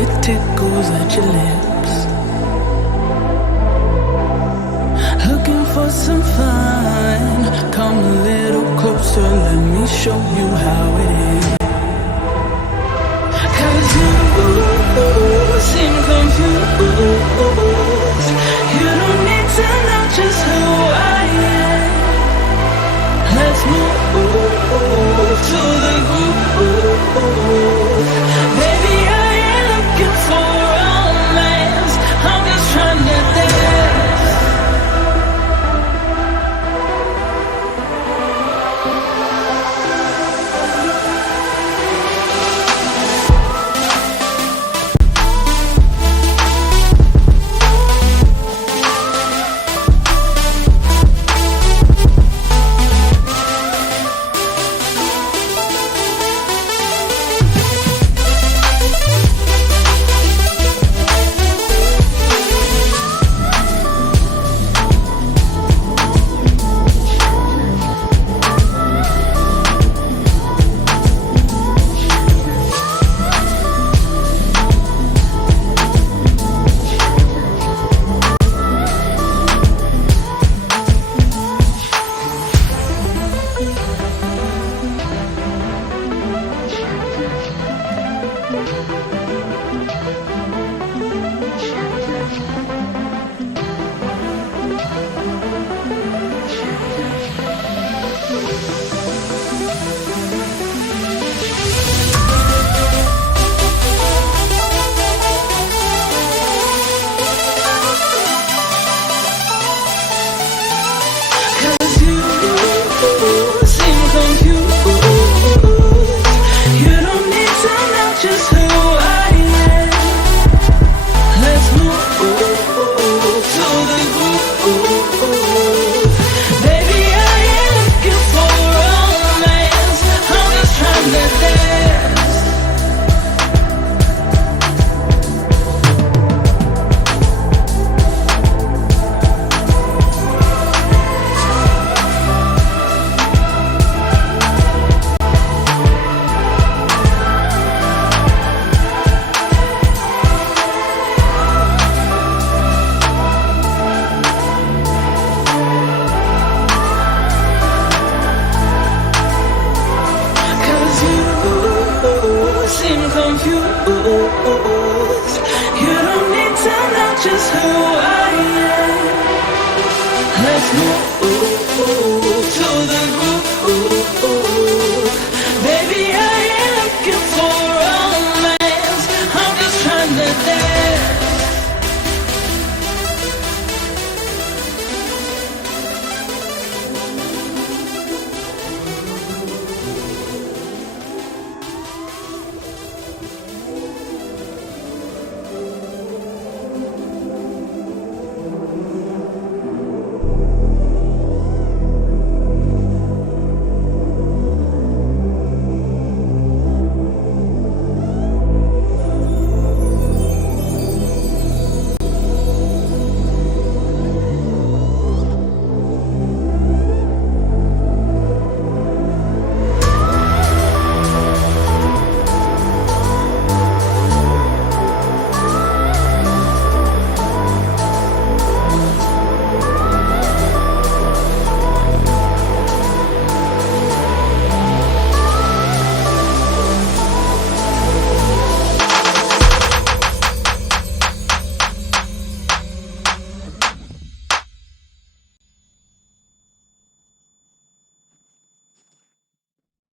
it tickles at your lips. Looking for some fun, come a little closer, let me show you how it is. 'Cause you seem confused. You don't need to know just who I am. Let's move to the groove. Baby, I ain't looking for romance, I'm just trying to dance. Just who I am. Let's move